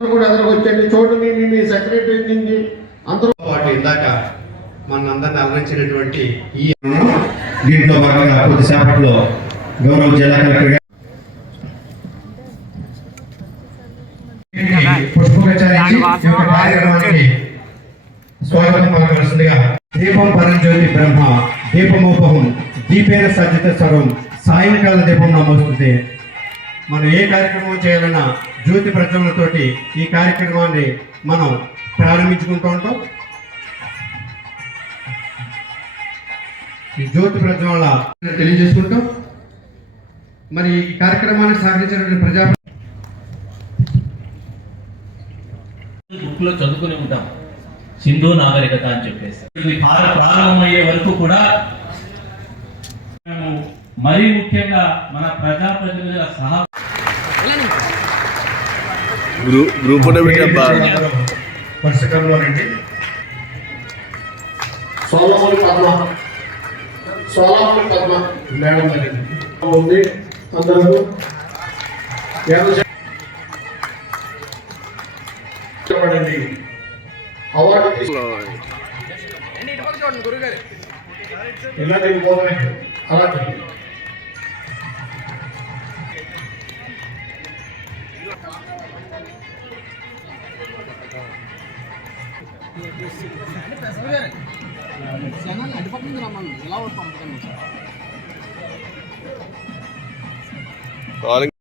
కూడా ఎదురుకొచ్చండి చూడండి మీ సెక్రటరీ ఏంటి అందరూ పాటు ఇందాక మనందరిని అలరించినటువంటి ఈ దీంట్లో భాగంగా కొద్దిసేపట్లో గౌరవ జిల్లా కలెక్టర్ ఈ స్వాగతం పలకవలసిందిగా దీపం పరంజ్యోతి బ్రహ్మ దీపమోపహం దీపేన సజ్జిత స్వరం సాయంకాల దీపం నమోస్తుంది. మనం ఏ కార్యక్రమం చేయాలన్నా జ్యోతి ప్రజ్వలతోటి ఈ కార్యక్రమాన్ని మనం ప్రారంభించుకుంటూ ఉంటాం. ఈ జ్యోతి ప్రజ్వల తెలియజేసుకుంటాం మరి ఈ కార్యక్రమానికి సహకరించినటువంటి ప్రజా బుక్లో చదువుకుని ఉంటాం. సింధు నాగరికత అని చెప్పేసి. ఇది ప్రారంభమయ్యే వరకు కూడా మరీ ముఖ్యంగా మన ప్రజాప్రతినిధుల సహా గ్రూప్ గ్రూప్ ఫోటో పెట్టబ్బా వర్షకంలో రండి సోలమూలి పద్మ. సోలమూలి పద్మ. మేడం గారు. ఉంది అందరూ. చెప్పండి. అవార్డు ఇలా పోవే అలాగే కాలింగ్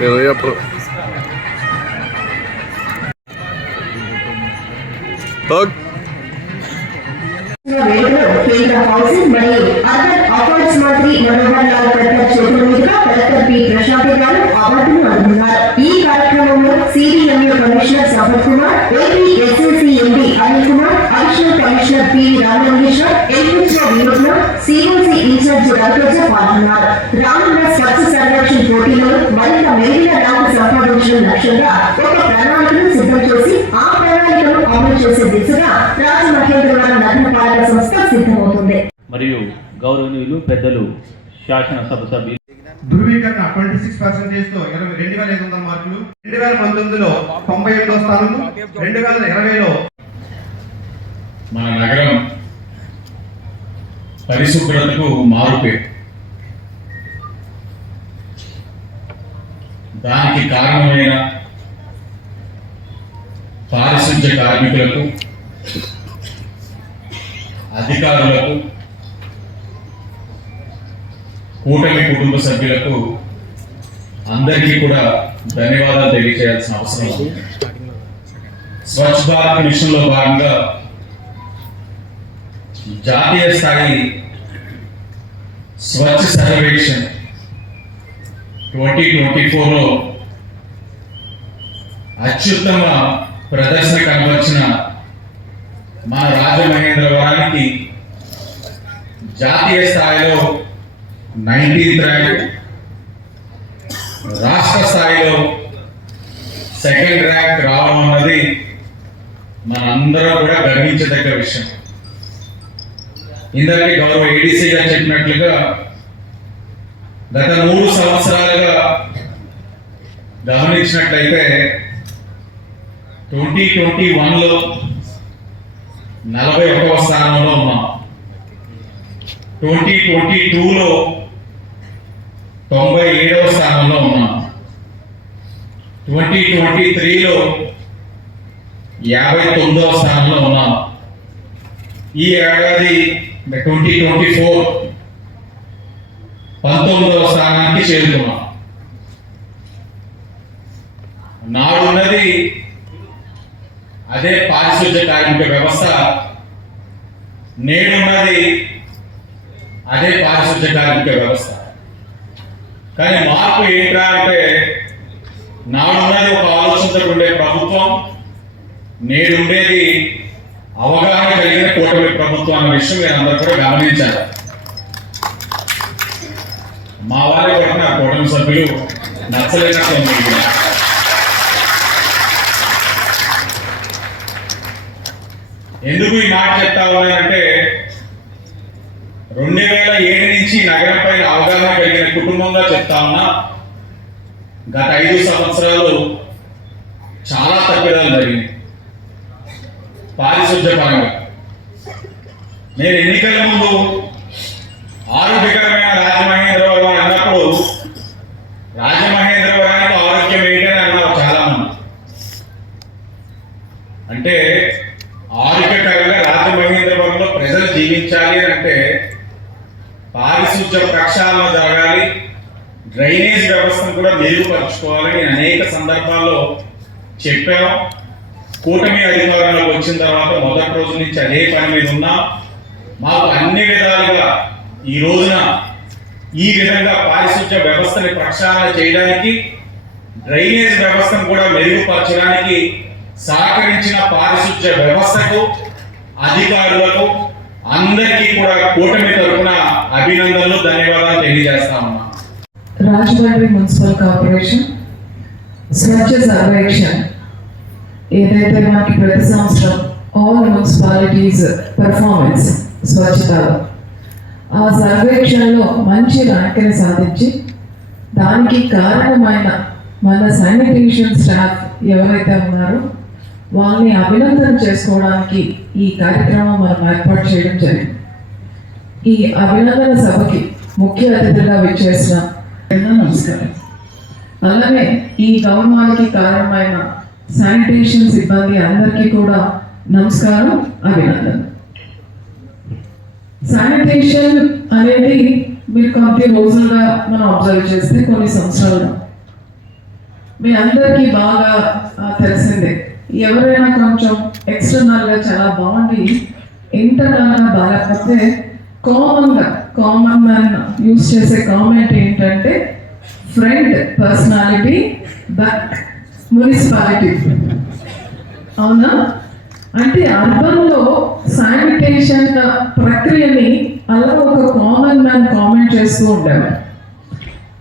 నేను చెప్పను ఓకే వేడుకలో కేంద్ర హౌసింగ్ మరియు అర్బన్ అఫైర్స్ మంత్రి మనోహర్ లాల్ ఖట్టర్ చేతుల మీదుగా కలెక్టర్ పి ప్రశాంతి గారు అవార్డును అందుకున్నారు ఈ కార్యక్రమంలో commissioner Sampath Kumar AP MD Anil Kumar additional commissioner P Ramalingeshwar NHO వినోద్న COC incharge Raviteja పాల్గొన్నారు. రానున్న స్వచ్ఛ సంరక్షణ పోటీలలో మరింత మెరుగైన ర్యాంకు సంపాదించడం లక్ష్యంగా ఒక ప్రణాళికను సిద్ధం చేసి ఆ ప్రణాళికను అమలు చేసే దిశగా రాజమహేంద్రవరం నగర పాలక సంస్థ సిద్ధమవుతుంది. మరియు గౌరవనీయులు పెద్దలు శాసనసభ సభ్యులు. ధృవీకరణ ట్వంటీ సిక్స్ పర్సెంటేజ్తో ఇరవై రెండు వేల ఐదు వందల మార్కులు రెండు వేల పంతొమ్మిదిలో తొంభై రెండు వేల ఇరవైలో? మన నగరం పరిశుభ్రతకు మారుపేరు దానికి కారణమైన పారిశుద్ధ్య కార్మికులకు అధికారులకు కూటమి కుటుంబ సభ్యులకు అందరికీ కూడా ధన్యవాదాలు తెలియజేయాల్సిన అవసరం ఉంది. స్వచ్ఛ భారత్ మిషన్లో భాగంగా జాతీయ స్థాయి స్వచ్ఛ సర్వేక్షణ్ ట్వంటీ ట్వంటీ ఫోర్లో అత్యుత్తమ ప్రదర్శన కనబరిచిన మా రాజమహేంద్రవరానికి జాతీయ స్థాయిలో నైన్టీన్త్ ర్యాంక్ రాష్ట్ర స్థాయిలో సెకండ్ ర్యాంక్ రావడం అన్నది మనందరం కూడా గర్వించదగ్గ విషయం. ఇందాకే గౌరవ ఏడీసీ గారు చెప్పినట్లుగా గత మూడు సంవత్సరాలుగా గమనించినట్లయితే ట్వంటీ ట్వంటీ వన్లో నలభై ఒకటవ స్థానంలో ఉన్నాం. ట్వంటీ ట్వంటీ టూలో తొంభై ఏడవ స్థానంలో ఉన్నాం. ట్వంటీ ట్వంటీ త్రీలో యాభై తొమ్మిదవ స్థానంలో ఉన్నాం. ఈ ఏడాది ట్వంటీ ట్వంటీ ఫోర్ పంతొమ్మిదవ స్థానానికి చేరుకున్నాం. నాడున్నది అదే పారిశుద్ధ్య కార్మిక వ్యవస్థ. నేడున్నది అదే పారిశుద్ధ్య కార్మిక వ్యవస్థ. కానీ మార్పు ఏంటంటే నాడున్నది ఒక ఆలోచించకుండే ఉండే నేడు ఉండేది అవగాహన కలిగిన కూటమి ప్రభుత్వం అన్న విషయం మీరు అందరూ కూడా గమనించాలి. మా వారి కూడా నా కూటమి సభ్యులు నచ్చలేనట్లు ఎందుకు ఈ మాట చెప్తావు అని అంటే రెండు వేల ఏడు నుంచి నగరంపై అవగాహన కలిగిన కుటుంబంగా చెప్తా ఉన్నా గత ఐదు సంవత్సరాలు చాలా తప్పిదాలు జరిగినాయి. పారిశుద్ధ్య పరంగా నేను ఎన్నికల ముందు ఆరోగ్యకరమైన రాజమహేంద్రవరం అన్నప్పుడు రాజమహేంద్రవరానికి ఆరోగ్యం ఏంటని అన్నారు చాలా మంది అంటే ఆరోగ్యకరంగా రాజమహేంద్రవరంలో ప్రజలు జీవించాలి అని అంటే పారిశుద్ధ్య ప్రక్షాళన జరగాలి డ్రైనేజ్ వ్యవస్థను కూడా మెరుగుపరుచుకోవాలని అనేక సందర్భాల్లో చెప్పాము కూటమి అధికారంలోకి వచ్చిన తర్వాత మొదటి రోజు నుంచి అదే పని మీద ఉన్నా మాకు అన్ని విధాలుగా ఈ రోజున ఈ విధంగా పారిశుద్ధ్య వ్యవస్థని ప్రక్షాళన చేయడానికి డ్రైనేజ్ వ్యవస్థను కూడా మెరుగుపరచడానికి సహకరించిన పారిశుద్ధ్య వ్యవస్థకు అధికారులకు అందరికీ కూడా కూటమి తరపున అభినందనలు ధన్యవాదాలు తెలియజేస్తా ఉన్నా. రాజమండ్రి మున్సిపల్ కార్పొరేషన్ స్వచ్ఛ సర్వేక్షణ్ ఏదైతే మనకి ప్రతి సంవత్సరం ఆల్ మున్సిపాలిటీస్ పెర్ఫార్మెన్స్ స్వచ్ఛతలో ఆ సర్వేక్షణలో మంచి ర్యాంకుని సాధించి దానికి కారణమైన మన శానిటేషన్ స్టాఫ్ ఎవరైతే ఉన్నారో వాళ్ళని అభినందన చేసుకోవడానికి ఈ కార్యక్రమం మనం ఏర్పాటు చేయడం జరిగింది. ఈ అభినందన సభకి ముఖ్య అతిథిగా విచ్చేసిన నమస్కారం. అలానే ఈ గౌరవానికి కారణమైన శానిటేషన్ సిబ్బంది అందరికీ కూడా నమస్కారం అభినందన శానిటేషన్ అనేది మీరు కొద్ది రోజులుగా మనం అబ్జర్వ్ చేస్తే కొన్ని సంవత్సరాలు మీ అందరికీ బాగా తెలిసిందే. ఎవరైనా కొంచెం ఎక్స్టర్నల్గా చాలా బాగుండి ఇంటర్నల్గా బాగాలేకపోతే కామన్ కామన్ మ్యాన్ యూస్ చేసే కామెంట్ ఏంటంటే ఫ్రెండ్ పర్సనాలిటీ బ్యాక్ మున్సిపాలిటీ అవునా? అంటే అర్బన్లో శానిటేషన్ ప్రక్రియని అలా ఒక కామన్ మ్యాన్ కామెంట్ చేస్తూ ఉండేవారు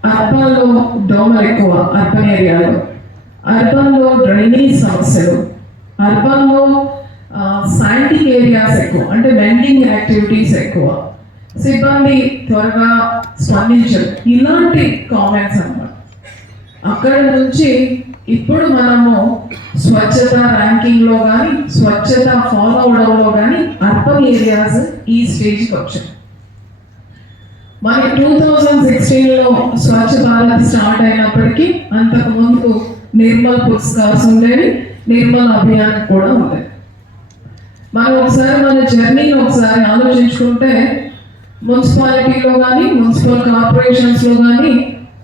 అర్బన్లో దోమలు ఎక్కువ అర్బన్ ఏరియాలో. అర్బన్లో డ్రైనేజ్ సమస్యలు. అర్బన్లో సైంటిక్ ఏరియాస్ ఎక్కువ అంటే వెండింగ్ యాక్టివిటీస్ ఎక్కువ. సిబ్బంది త్వరగా స్పందించరు. ఇలాంటి కామెంట్స్ అన్నమాట. అక్కడ నుంచి ఇప్పుడు మనము స్వచ్ఛత ర్యాంకింగ్లో కానీ స్వచ్ఛత ఫాలో అవడంలో కానీ అర్బన్ ఏరియాస్ ఈ స్టేజ్కి వచ్చాయి. మనకి టూ థౌజండ్ సిక్స్టీన్లో స్వచ్ఛ భారత్ స్టార్ట్ అయినప్పటికీ అంతకు ముందు నిర్మల్ పురస్కార్స్ ఉండేవి నిర్మల్ అభియాన్ కూడా ఉంది మనం ఒకసారి మన జర్నీని ఒకసారి ఆలోచించుకుంటే మున్సిపాలిటీలో కానీ మున్సిపల్ కార్పొరేషన్స్లో కానీ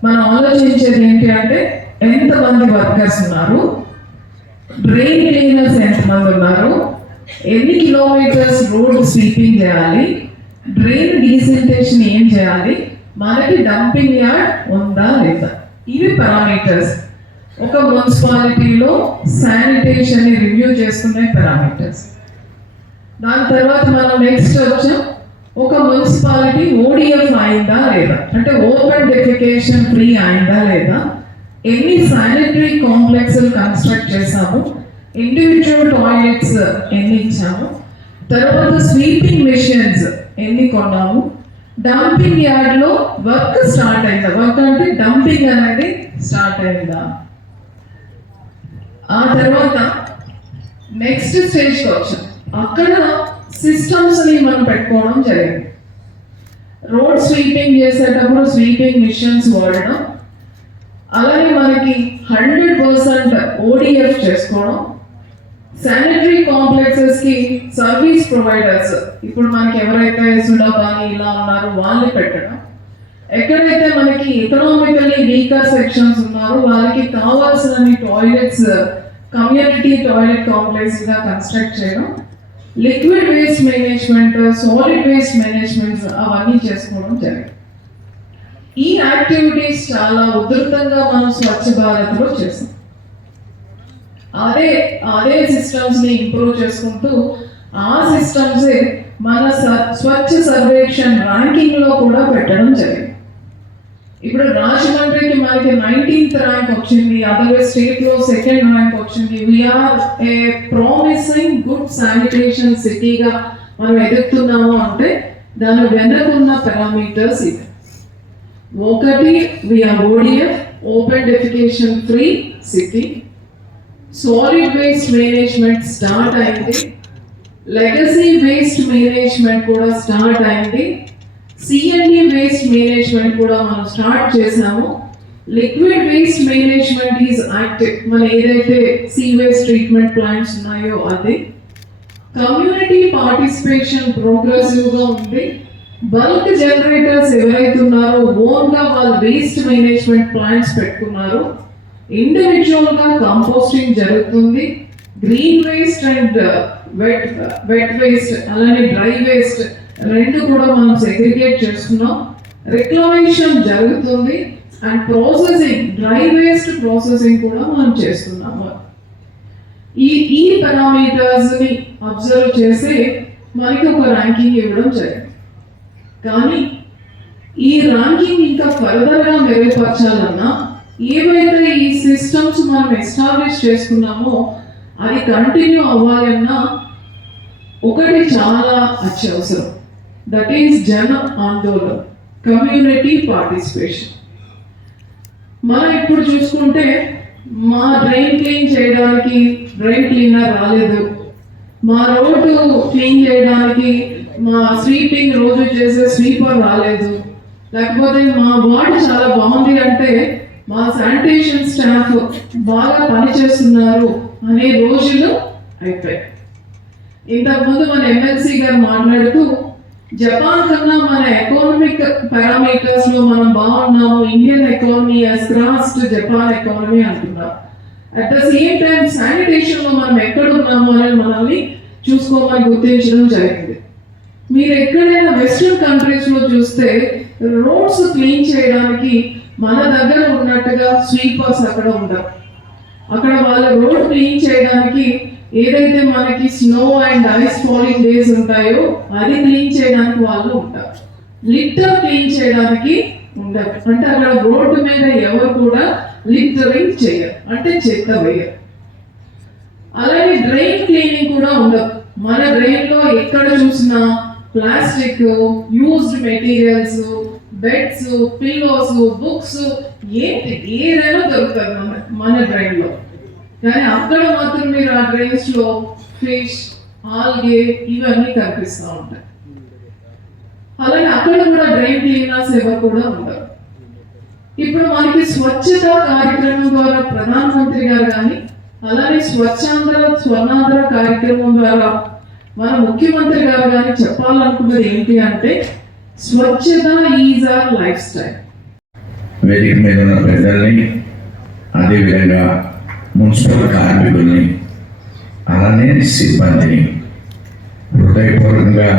మనం ఆలోచించేది ఏంటి అంటే ఎంతమంది వర్కర్స్ ఉన్నారు? డ్రైన్ క్లీనర్స్ ఎంతమంది ఉన్నారు? ఎన్ని కిలోమీటర్స్ రోడ్ స్వీపింగ్ చేయాలి? డ్రైన్ డీసెంటేషన్ ఏం చేయాలి? మనకి డంపింగ్ యార్డ్ ఉందా లేదా? ఇవి పారామీటర్స్ ఒక మున్సిపాలిటీలో శానిటేషన్ రివ్యూ చేసుకునే పారామీటర్స్ దాని తర్వాత మనం నెక్స్ట్ వచ్చాం. ఒక మున్సిపాలిటీ ఓడిఎఫ్ అయిందా లేదా? అంటే ఓపెన్ డెఫికేషన్ ఫ్రీ అయిందా లేదా? ఎన్ని శానిటరీ కాంప్లెక్స్ కన్స్ట్రక్ట్ చేశాము ఇండివిజువల్ టాయిలెట్స్ ఎన్ని ఇచ్చాము తర్వాత స్వీపింగ్ మెషిన్స్ ఎన్ని కొన్నాము డంపింగ్ యార్డ్లో వర్క్ స్టార్ట్ అయిందా? వర్క్ అంటే డంపింగ్ అనేది స్టార్ట్ అయిందా? ఆ తర్వాత నెక్స్ట్ స్టేజ్కి వచ్చాం. అక్కడ సిస్టమ్స్ని మనం పెట్టుకోవడం జరిగింది. రోడ్ స్వీపింగ్ చేసేటప్పుడు స్వీపింగ్ మిషన్స్ వాడడం అలాగే మనకి హండ్రెడ్ పర్సెంట్ ఓడిఎఫ్ చేసుకోవడం శానిటరీ కాంప్లెక్సెస్కి సర్వీస్ ప్రొవైడర్స్ ఇప్పుడు మనకి ఎవరైతే సుడా కానీ ఇలా ఉన్నారో వాళ్ళు పెట్టడం. ఎక్కడైతే మనకి ఎకనామికలీ వీకర్ సెక్షన్స్ ఉన్నారో వాళ్ళకి కావాల్సిన టాయిలెట్స్ కమ్యూనిటీ టాయిలెట్ కాంప్లెక్స్గా కన్స్ట్రక్ట్ చేయడం. Liquid waste management solid waste management అవన్నీ చేసుకోవడం జరిగింది. ఈ యాక్టివిటీస్ చాలా ఉధృతంగా మనం స్వచ్ఛ భారత్లో చేసాం అదే అదే సిస్టమ్స్ని ఇంప్రూవ్ చేసుకుంటూ ఆ సిస్టమ్స్ మన స- స్వచ్ఛ సర్వేక్షణ్ ర్యాంకింగ్లో కూడా పెట్టడం జరిగింది. ఇప్పుడు రాజమండ్రికి మనకి నైన్టీన్త్ ర్యాంక్ వచ్చింది అదర్వే స్టేట్లో సెకండ్ ర్యాంక్ వచ్చింది. We are a promising good sanitation సిటీగా మనం ఎదుగుతున్నాము అంటే దాని వెనకున్న పారామీటర్స్ ఇవి. ఒకటి we are ODF open defecation free city solid waste management start అయింది. లెగసీ వేస్ట్ మేనేజ్మెంట్ కూడా స్టార్ట్ అయింది. C and D waste management కూడా మనం స్టార్ట్ చేసాము. Liquid waste management is active మన ఏదైతే సీ వేస్ట్ ట్రీట్మెంట్ ప్లాంట్స్ ఉన్నాయో అది. కమ్యూనిటీ పార్టిసిపేషన్ ప్రోగ్రెసివ్గా ఉంది. బల్క్ జనరేటర్స్ ఎవరైతే ఉన్నారో ఓన్గా వాళ్ళు వేస్ట్ మేనేజ్మెంట్ ప్లాంట్స్ పెట్టుకున్నారు. ఇండివిజువల్గా కంపోస్టింగ్ జరుగుతుంది green waste and wet wet waste అలానే డ్రై వేస్ట్ రెండు కూడా మనం సెగ్రిగేట్ చేస్తున్నాం. రిక్లమేషన్ జరుగుతుంది and processing dry waste processing కూడా మనం చేస్తున్నాము ఈ ఈ పారామీటర్స్ని అబ్జర్వ్ చేసి మనకి ఒక ర్యాంకింగ్ ఇవ్వడం జరిగింది. కానీ ఈ ర్యాంకింగ్ ఇంకా ఫర్దర్గా మెరుగుపరచాలన్నా ఏవైతే ఈ సిస్టమ్స్ మనం ఎస్టాబ్లిష్ చేసుకున్నామో అది కంటిన్యూ అవ్వాలన్నా ఒకటి చాలా అత్యవసరం. దట్ ఈస్ జన ఆందోళన కమ్యూనిటీ పార్టిసిపేషన్ మనం ఇప్పుడు చూసుకుంటే మా డ్రైన్ క్లీన్ చేయడానికి డ్రైన్ క్లీనర్ రాలేదు. మా రోడ్డు క్లీన్ చేయడానికి మా స్వీపింగ్ రోజు చేసే స్వీపర్ రాలేదు. లేకపోతే మా వార్డ్ చాలా బాగుంది అంటే మా శానిటేషన్ స్టాఫ్ బాగా పనిచేస్తున్నారు అనే రోజులు అయిపోయాయి. ఇంతకుముందు మన ఎమ్మెల్సీ గారు మాట్లాడుతూ జపాన్ కన్నా మన ఎకానమిక్ పారామీటర్స్లో మనం బాగున్నాము Indian economy has Japan economy అంటున్నాం అట్ ద సేమ్ టైం శానిటేషన్లో మనం ఎక్కడ ఉన్నాము మనల్ని చూసుకోమని గుర్తించడం జరిగింది. మీరు ఎక్కడైనా వెస్ట్రన్ కంట్రీస్లో చూస్తే రోడ్స్ క్లీన్ చేయడానికి మన దగ్గర ఉన్నట్టుగా స్వీపర్స్ అక్కడ ఉండవు అక్కడ వాళ్ళ రోడ్ క్లీన్ చేయడానికి ఏదైతే మనకి snow and ice falling days ఉంటాయో అది క్లీన్ చేయడానికి వాళ్ళు ఉంటారు. లిటర్ క్లీన్ చేయడానికి ఉండదు. అంటే అక్కడ రోడ్డు మీద ఎవరు కూడా లిటరింగ్ చేయరు. అంటే చెత్త వేయరు. అలాగే డ్రైన్ క్లీనింగ్ కూడా ఉండదు. మన డ్రైన్లో ఎక్కడ చూసినా plastic used materials beds pillows books ఏంటి? ఏదైనా దొరుకుతుంది మన మన డ్రైన్లో. కానీ అక్కడ మాత్రం మీరు ఆ డ్రైన్స్లో ఫిష్ ఆల్గే ఇవన్నీ కనిపిస్తూ ఉంటాయి. అలాగే అక్కడ కూడా డ్రైన్ క్లీనర్స్ ఎవరు కూడా ఉండరు. ఇప్పుడు మనకి స్వచ్ఛత కార్యక్రమం ద్వారా ప్రధానమంత్రి గారు కానీ అలానే స్వచ్ఛాంధ్ర స్వర్ణాంధ్ర కార్యక్రమం ద్వారా మన ముఖ్యమంత్రి గారు కానీ చెప్పాలనుకున్నది ఏంటి అంటే స్వచ్ఛత ఈజ్ ఆర్ లైఫ్ స్టైల్ వేదిక మీద ఉన్న పెద్దల్ని అదేవిధంగా మున్సిపల్ కార్మికుల్ని అలానే సిబ్బందిని హృదయపూర్వకంగా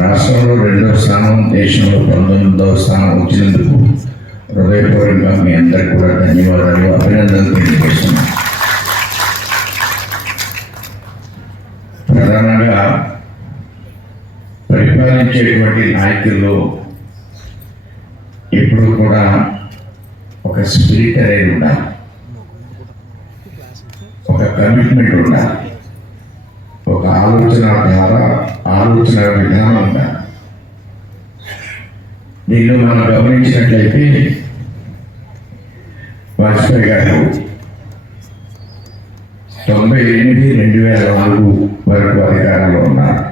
రాష్ట్రంలో రెండవ స్థానం దేశంలో పంతొమ్మిదవ స్థానం వచ్చినందుకు హృదయపూర్వకంగా మీ అందరికి కూడా ధన్యవాదాలు అభినందనలు తెలియజేస్తున్నాను. ప్రధానంగా పరిపాలించేటువంటి నాయకుల్లో ఎప్పుడు కూడా ఒక స్పిరిట్ అనేది ఉండాలి. ఒక కమిట్మెంట్ ఉండాలి. ఒక ఆలోచన ధార ఆలోచన విధానం ఉండాలి. దీన్ని మనం గమనించినట్లయితే వాజ్పేయి గారు తొంభై ఎనిమిది రెండు వేల నాలుగు వరకు అధికారంలో ఉన్నారు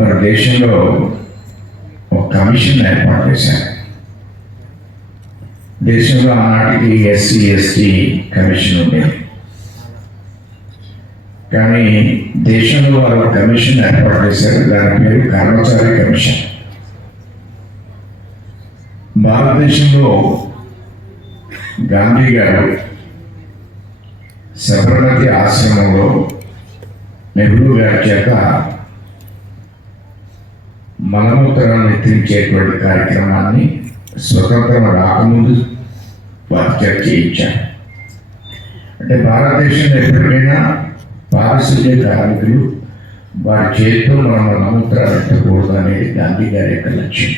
మన దేశంలో ఒక కమిషన్ ఏర్పాటు చేశారు. దేశంలో ఆనాటికి ఎస్సీ ఎస్టీ కమిషన్ ఉండేది. కానీ దేశంలో వారు ఒక కమిషన్ ఏర్పాటు చేశారు. దాని పేరు కర్మచారి కమిషన్. భారతదేశంలో గాంధీ గారు సబర్మతి ఆశ్రమంలో నెహ్రూ గారి చేత మలమూత్రాన్ని ఎత్తించేటువంటి కార్యక్రమాన్ని స్వతంత్రం రాకముందు వారి చేయించారు. అంటే భారతదేశంలో ఎప్పటికైనా పారిశుద్ధ్య కార్మికులు వారి చేతితో మనం మలమూత్రాలు ఎత్తకూడదు అనేది గాంధీ గారి యొక్క లక్ష్యం.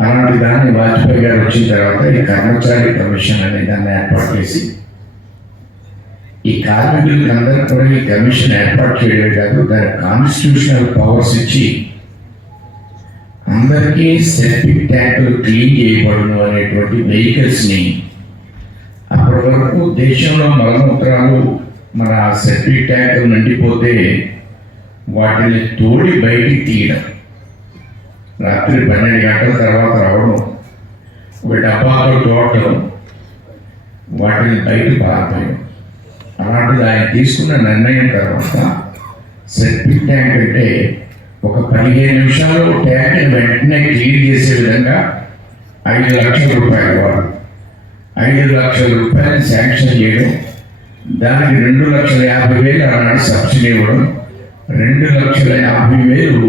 అలాంటి దాన్ని వాజ్పేయి గారు వచ్చిన తర్వాత ఈ కర్మచారి కమిషన్ అనే దాన్ని ఏర్పాటు చేసి ఈ కార్మికులకు అందరూ కూడా ఈ కమిషన్ ఏర్పాటు చేయడం కాదు దాని కాన్స్టిట్యూషనల్ పవర్స్ ఇచ్చి అందరికీ సెప్టిక్ ట్యాంకులు క్లీన్ చేయబడను అనేటువంటి వెహికల్స్ని అప్పటి వరకు దేశంలో మలమూత్రాలు మన సెప్టిక్ ట్యాంకులు నిండిపోతే వాటిని తోడి బయటికి తీయడం. రాత్రి పన్నెండు గంటల తర్వాత రావడం ఒక డబ్బాలో చూడటం వాటిని బయట పారపోయాం అలాంటిది ఆయన తీసుకున్న నిర్ణయం తర్వాత సెప్టిక్ ట్యాంక్ అంటే ఒక పదిహేను నిమిషాలు ట్యాంక్ని వెంటనే క్లీన్ చేసే విధంగా ఐదు లక్షల రూపాయలు వాడు ఐదు లక్షల రూపాయలు శాంక్షన్ చేయడం దానికి రెండు లక్షల యాభై వేలు ఆనాడు సబ్సిడీ ఇవ్వడం రెండు లక్షల యాభై వేలు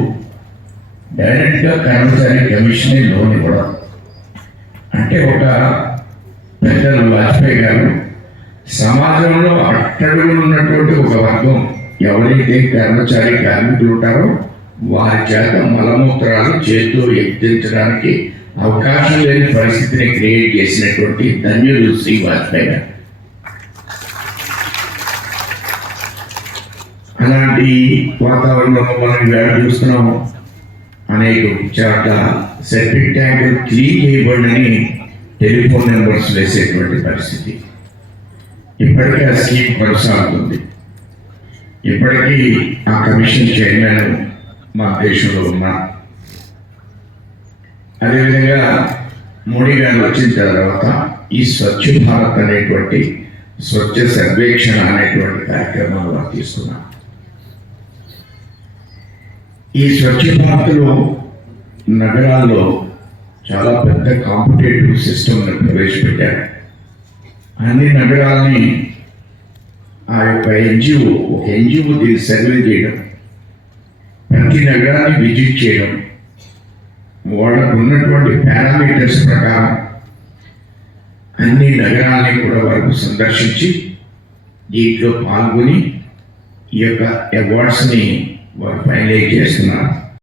డైరెక్ట్గా కర్మచారి కమిషనే లోన్ ఇవ్వడం. అంటే ఒక పెద్దలు వాజ్పేయి గారు సమాజంలో అట్టడుగులు ఉన్నటువంటి ఒక వర్గం ఎవరైతే కర్మచారి కార్మికులు ఉంటారో వారి చేత మలమూత్రాలు చేతులు ఎత్తించడానికి అవకాశం లేని పరిస్థితిని క్రియేట్ చేసినటువంటి ధన్యులు శ్రీ వాజ్పేయి గారు. అలాంటి వాతావరణంలో మనం వేళ చూస్తున్నాము అనేక చోట్ల సెప్టిక్ ట్యాంక్ క్లీన్ చేయబడినని టెలిఫోన్ నెంబర్స్ వేసేటువంటి పరిస్థితి. ఇప్పటికీ ఆ స్కీమ్ కొనసాగుతుంది ఇప్పటికీ ఆ కమిషన్ చైర్మన్ మా దేశంలో ఉన్నా అదేవిధంగా మోడీ గారు వచ్చిన తర్వాత ఈ స్వచ్ఛ భారత్ అనేటువంటి స్వచ్ఛ సర్వేక్షణ అనేటువంటి కార్యక్రమాలు వర్తిస్తున్నాం ఈ స్వచ్ఛ భారత్లో నగరాల్లో చాలా పెద్ద కాంపిటేటివ్ సిస్టమ్ని ప్రవేశపెట్టారు. అన్ని నగరాల్ని ఆ యొక్క ఎన్జిఓ ఒక ఎన్జిఓ దీన్ని సర్వే చేయడం ప్రతి నగరాన్ని విజిట్ చేయడం వాళ్ళకు ఉన్నటువంటి పారామీటర్స్ ప్రకారం అన్ని నగరాలని కూడా వారు సందర్శించి దీంట్లో పాల్గొని ఈ యొక్క అవార్డ్స్ని వారు ఫైనలైజ్ చేస్తున్నారు.